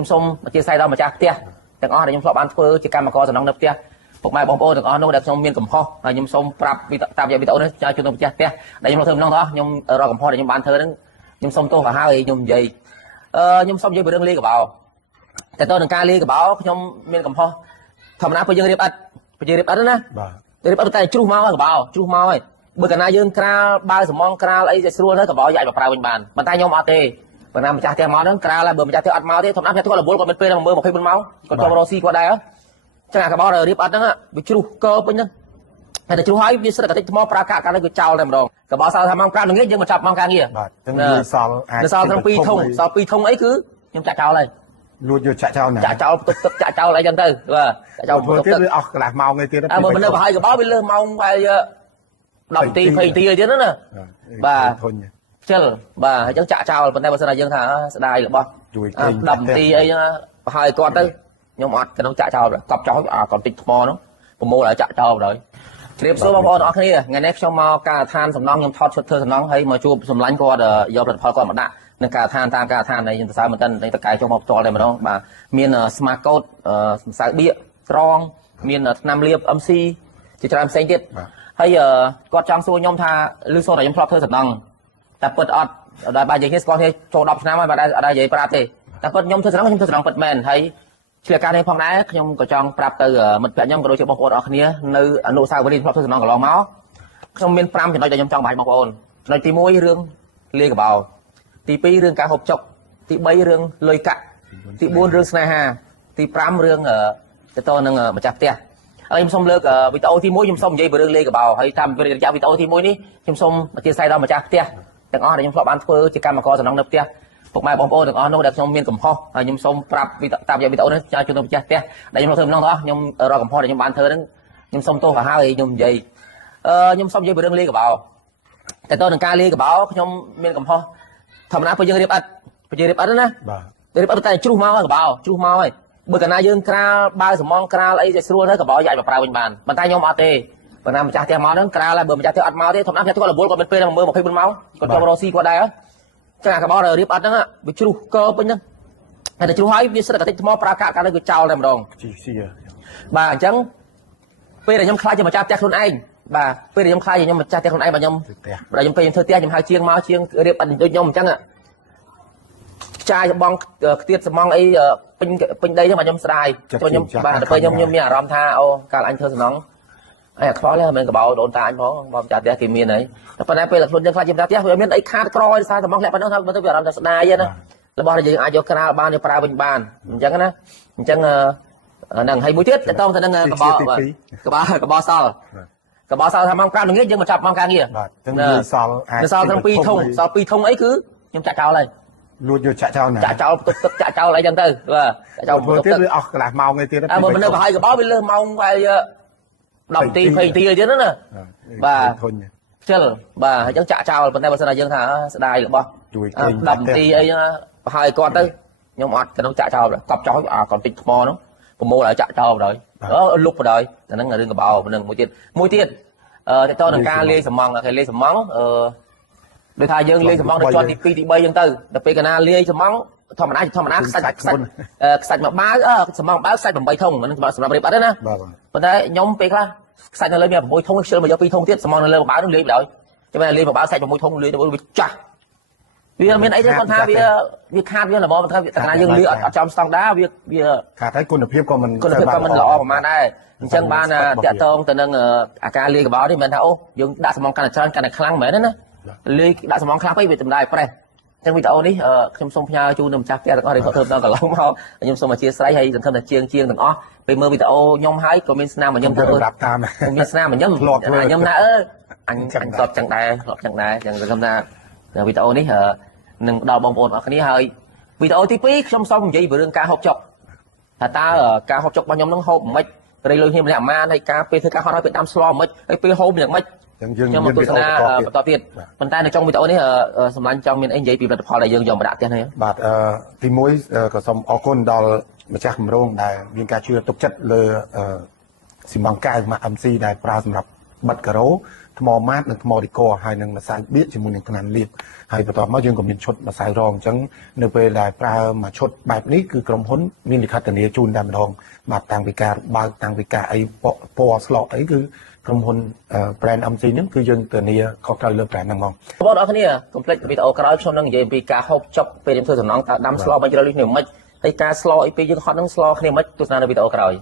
ខ្ញុំសូមអធិស្ឋានដល់ម្ចាស់ផ្ទះទាំងអស់ដែលខ្ញុំធ្លាប់បានធ្វើជាកម្មករសំណងនៅផ្ទះពុកម៉ែបងប្អូនទាំងអស់នោះដែលខ្ញុំមានកំហុសហើយខ្ញុំសូមប្រាប់តាមរយៈវីដេអូនេះជូនទៅម្ចាស់ផ្ទះដែលខ្ញុំធ្វើម្ដងទាំងអស់ខ្ញុំរកកំហុសដែលខ្ញុំបានធ្វើហ្នឹងខ្ញុំសូមទោសទៅហើយខ្ញុំនិយាយខ្ញុំសូមនិយាយពីរឿងលាកបោតែទៅនឹងការលាកបោខ្ញុំមានកំហុសធម្មតាពេលយើងរៀបអិតពេលរៀបអិតណាបាទរៀបអិតតែជ្រុះមកកបោជ្រុះមកហើយបើកាលណាយើងក្រាលបើសំងក្រាលអីចេះស្រួលទៅកបោយើងអាចប្រើវិញបានប៉ុន្តែខ្ញុំអត់ទេបើណាម្ចាស់ផ្ទះមកហ្នឹងក្រាលហើយបើម្ចាស់ផ្ទះអត់មកទេធម្មតាផ្ទះគាត់រវល់គាត់មានពេលដល់មើល24ម៉ោងគាត់ចូលរកស៊ីគាត់ដែរចឹងអាកបោរៀបអត់ហ្នឹងវាជ្រុះកើពេញហ្នឹងតែជ្រុះហើយវាស្រិតកតិចថ្មប្រើកាក់កាលនេះគឺចោលតែម្ដងកបោសល់ថាម៉ោង5ល្ងាចយើងមកចាប់ម៉ោងការងារបាទចឹងវាសល់ទាំង2ធុងសល់2ធុងអីគឺខ្ញុំចាក់ចោលហើយលួចយកចាក់ចោលណាចាក់ចោលផ្ទុកទឹកចាក់ចោលអីចឹងទៅបាទចាក់ចោលធ្វើទៀតវាអស់កន្លះម៉ោងឯទៀតបើមិននៅប្រហែលកបោវាលើសម៉ោងបែរ10នាទី20នាទីទៀតណាបាទខ្ជិលបាទអញ្ចឹងចាក់ចោលប៉ុន្តែបើសិនតែយើងថាស្ដាយរបស់ជួយ10នាទីអីចឹងប្រហែលគាត់ទៅខ្ញុំអត់ក្នុងចាក់ចោលកប់ចោលគាត់តិចថ្មនោះប្រមូលឲ្យចាក់ចោលទៅជ្រាបសួរបងប្អូនទាំងអស់គ្នាថ្ងៃនេះខ្ញុំមកការដ្ឋានសំណង់ខ្ញុំថតឈុតធ្វើសំណង់ហើយមកជួបសម្លាញ់គាត់យកផលិតផលគាត់មកដាក់នឹងការដ្ឋានតាមការដ្ឋាននៃខ្ញុំសរសើរមែនតើតកែចុះមកផ្ទាល់តែម្ដងបាទមានស្មាកូតសម្សៅបៀកត្រង់មានថ្នាំលាប MC ជាច្រើនផ្សេងទៀតហើយគាត់ចង់សួរខ្ញុំថាឮសូរតែខ្ញុំធ្លាប់ធ្វើសំណង់តែពិតអត់ដល់បាយនិយាយគ្នាស្គាល់គ្នាចូល10ឆ្នាំហើយបាទអត់ដែរនិយាយប្រាប់ទេតែពិតខ្ញុំធ្វើសំណង់ពិតមែនហើយឆ្លៀតការនេះផងដែរខ្ញុំក៏ចង់ប្រាប់ទៅមិត្តភក្តិខ្ញុំក៏ដូចជាបងប្អូនអរគ្នានៅអនុស្សាវរីយ៍ធ្លាប់ធ្វើសំណង់កន្លងមកខ្ញុំមាន5ចំណុចដែលខ្ញុំចង់បង្ហាញបងប្អូនចំណុចទី1រឿងលាកបោទី2រឿងការហូបចុកទី3រឿងលុយកាក់ទី4រឿងស្នេហាទី5រឿងទៅតនឹងម្ចាស់ផ្ទះហើយខ្ញុំសូមលើកវីដេអូទី1ខ្ញុំសូមនិយាយពីរឿងលេខកបោហើយតាមរយៈវីដេអូទី1នេះខ្ញុំសូមអធិស្ឋានដល់ម្ចាស់ផ្ទះទាំងអស់ដែលខ្ញុំធ្លាប់បានធ្វើជាកម្មករសំណងនៅផ្ទះពុកម៉ែបងប្អូនទាំងអស់នោះដែលខ្ញុំមានកំហុសហើយខ្ញុំសូមប្រាប់តាមរយៈវីដេអូនេះជូនទៅម្ចាស់ផ្ទះដែលខ្ញុំធ្វើម្ដងទាំងអស់ខ្ញុំរកកំហុសដែលខ្ញុំបានធ្វើហ្នឹងខ្ញុំសូមទោសទៅហើយខ្ញុំនិយាយខ្ញុំសូមនិយាយពីរឿងលេខកបោតែទៅនឹងការលេខកបោខ្ញុំមានកំហុសធម្មតាពេលយើងរៀបអិតពេលរៀបអិតណាបាទរៀបអិតតែជ្រុះមកកបោជ្រុះមកហើយបើកាលណាយើងក្រាលបើសំងក្រាលអីចេះស្រួលទៅកបោយើងអាចប្រើវិញបានប៉ុន្តែខ្ញុំអត់ទេបើណាម្ចាស់ផ្ទះមកហ្នឹងក្រាលហើយបើម្ចាស់ផ្ទះអត់មកទេធម្មតាផ្ទះគាត់រវល់គាត់មានពេលដល់មើល24ម៉ោងគាត់ចូលរកស៊ីគាត់ដែរចឹងអាកបោរៀបអត់ហ្នឹងវាជ្រុះកើពេញហ្នឹងតែជ្រុះហើយវាស្រិតកតិចថ្មប្រើកាក់កាលនេះគឺចោលតែម្ដងបាទអញ្ចឹងពេលដែលខ្ញុំខ្លាចជាម្ចាស់ផ្ទះខ្លួនឯងបាទពេលដែលខ្ញុំខ្លាចខ្ញុំម្ចាស់ផ្ទះខ្លួនឯងបាទខ្ញុំពេលខ្ញុំធ្វើផ្ទះខ្ញុំហៅជាងមកជាងរៀបអត់ដូចខ្ញុំអញ្ចឹងចាយបងខ្ទាតសំងអីពេញដីហ្នឹងបាទខ្ញុំស្ដាយខ្ញុំបាទដល់ពេលខ្ញុំមានអារម្មណ៍ថាអូកាលអញធ្វើសំណងអីអាខ្វល់ហ្នឹងមិនកបោដូនតាអញផងបងម្ចាស់ផ្ទះគេមានអីតែប៉ុន្តែពេលខ្លួនយើងខ្លាចជាម្ចាស់ផ្ទះវាមានអីខាតក្រដោយសារសំងលាក់ប៉ុណ្ណឹងថាទៅវាអារម្មណ៍ថាស្ដាយណារបស់ដែលយើងអាចយកក្រាលបានយកប្រើវិញបានអញ្ចឹងណាអញ្ចឹងហ្នឹងហើយមួយទៀតតទៅនឹងកបោសល់កបោសល់ថាម៉ោង5ល្ងាចយើងមកចាប់ម៉ោងការងារបាទអញ្ចឹងវាសល់ទាំង2ធុងសល់2ធុងអីគឺខ្ញុំចាក់ចោលហើយលួចយកចាក់ចោលណាចាក់ចោលផ្ទុកទឹកចាក់ចោលអីចឹងទៅបាទចាក់ចោលធ្វើទៀតវាអស់កន្លះម៉ោងឯទៀតបើមិននៅប្រហែលកបោវាលើសម៉ោងបែរ10នាទី20នាទីទៀតណាបាទខ្ជិលបាទអញ្ចឹងចាក់ចោលប៉ុន្តែបើសិនតែយើងថាស្ដាយរបស់ជួយ10នាទីអីចឹងប្រហែលគាត់ទៅខ្ញុំអត់ក្នុងចាក់ចោលកប់ចោលគាត់តិចថ្មនោះប្រមូលឲ្យចាក់ចោលបណ្ដោយលុបបណ្ដោយតែហ្នឹងរឿងកបោហ្នឹងមួយទៀតទៅតនឹងការលេងសំងគេលេងសំងដូចថាយើងលេងសំងដល់ជាន់ទី2ទី3ចឹងទៅដល់ពេលកណាលេងសំងធម្មតាខ្សាច់មកបាវសំងបាវខ្សាច់8ធុងហ្នឹងសម្រាប់រៀបអត់ទេណាប៉ុន្តែខ្ញុំពេលខ្លះខ្សាច់នៅលើមាន6ធុងខ្ជិលមកយក2ធុងទៀតសំងនៅលើបាវនឹងលេងបណ្ដោយចាំលេងបាវខ្សាច់6ធុងលេងទៅវាចាស់វាមានអីទេគាត់ថាវាខាតវាល្មមថាកណាយើងលេងអត់ចំស្តង់ដាវាខាតហើយគុណភាពក៏មិនល្អប្រហែលដែរអញ្ចឹងបានតាក់ទងទៅនឹងអាការលេងកបោនេះមិនថាអូយើងដាក់សំងកាន់តែច្រើនកាន់តែខ្លាំងមែនទេណាលេងដាក់សំងខ្លាំងពេកវាតម្លៃប្រេះអញ្ចឹងវីដេអូនេះខ្ញុំសូមផ្ញើជូនដល់ម្ចាស់ផ្ទះទាំងអស់ដែលគាត់ធ្វើដល់កន្លងមកខ្ញុំសូមអធិស្ឋានហើយសង្ឃឹមថាជាងទាំងអស់ពេលមើលវីដេអូខ្ញុំហើយក៏មានស្នាមញញឹមទៅប្រាប់តាមមានស្នាមញញឹមញញឹមណាអញស្បចឹងដែរចឹងសង្ឃឹមថាវីដេអូនេះនឹងដល់បងប្អូនអរគ្នាហើយវីដេអូទី2ខ្ញុំសូមនិយាយពីរឿងការហូបចុកថាតើការហូបចុករបស់ខ្ញុំនឹងហូបមិនរៃលុយគ្នាម្នាក់អាម៉ានហើយការពេលធ្វើការហត់ហើយពេលដាំស្លមិនហើយពេលហូបយ៉ាងម៉េចខ្ញុំមកទស្សនាបន្តទៀតប៉ុន្តែនៅtrongវីដេអូនេះសម្លាញ់ចង់មានអីនិយាយពីផលិតផលដែលយើងយកមកដាក់ផ្ទះនេះបាទទី1ក៏សូមអរគុណដល់ម្ចាស់គម្រោងដែលមានការជឿទុកចិត្តលើស៊ីម៉ងកែវម៉ាក់ MC ដែលប្រើសម្រាប់បិទការ៉ូ ថ្មម៉ាតនិងថ្មឌីកហើយនឹងម្សៅបៀកជាមួយនឹងថ្នាំលាបហើយបន្ទាប់មកយើងក៏មានឈុតម្សៅរងអញ្ចឹងនៅពេលដែលប្រើមួយឈុតបែបនេះគឺក្រុមហ៊ុនមានលិខិតធានាជូនតែម្ដងបាទតាំងពីការបើកតាំងពីការអីពណ៌ស្លកអីគឺក្រុមហ៊ុន brand MC ហ្នឹងគឺយើងធានាខុសត្រូវលើ brand ហ្នឹងមក បងប្អូនអរគ្នាកុំភ្លេចវីដេអូក្រោយខ្ញុំនឹងនិយាយអំពីការហូបចុកពេលខ្ញុំធ្វើសំណងតើដាំស្លបាញ់ជ្រលនេះគ្នាមិនហើយការស្លអីពេលយើងហត់នឹងស្លគ្នាមិនទស្សនានៅវីដេអូក្រោយ